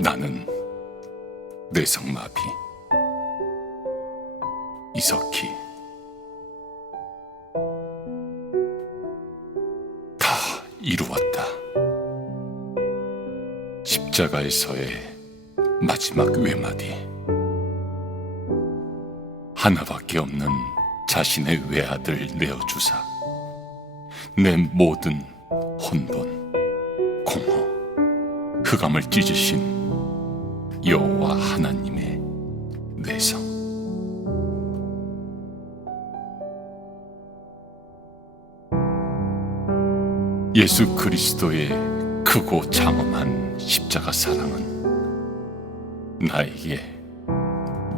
나는 뇌성마비 이석희. 다 이루었다. 십자가에서의 마지막 외마디. 하나밖에 없는 자신의 외아들 내어주사. 내 모든 혼돈 공허 흑암을 찢으신 여호와 하나님의 내성 예수 그리스도의 크고 장엄한 십자가 사랑은 나에게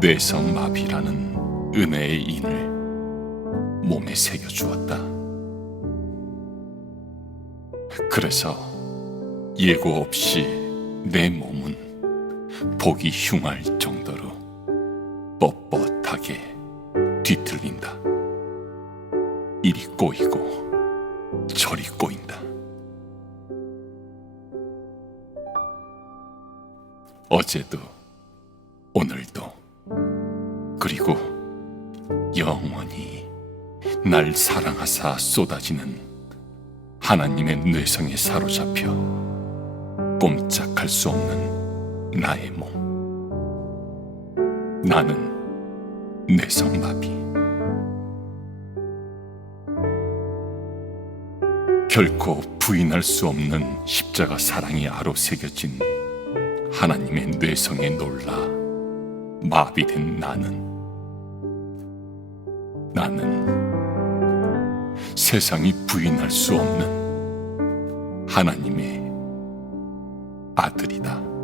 뇌성 마비라는 은혜의 인을 몸에 새겨 주었다. 그래서 예고 없이 내 몸은 보기 흉할 정도로 뻣뻣하게 뒤틀린다. 이리 꼬이고 저리 꼬인다. 어제도 오늘도 그리고 영원히 날 사랑하사 쏟아지는 하나님의 뇌성에 사로잡혀 꼼짝할 수 없는 나의 몸. 나는 뇌성마비. 결코 부인할 수 없는 십자가 사랑이 아로 새겨진 하나님의 뇌성에 놀라 마비된 나는 나는 세상이 부인할 수 없는 하나님의 아들이다.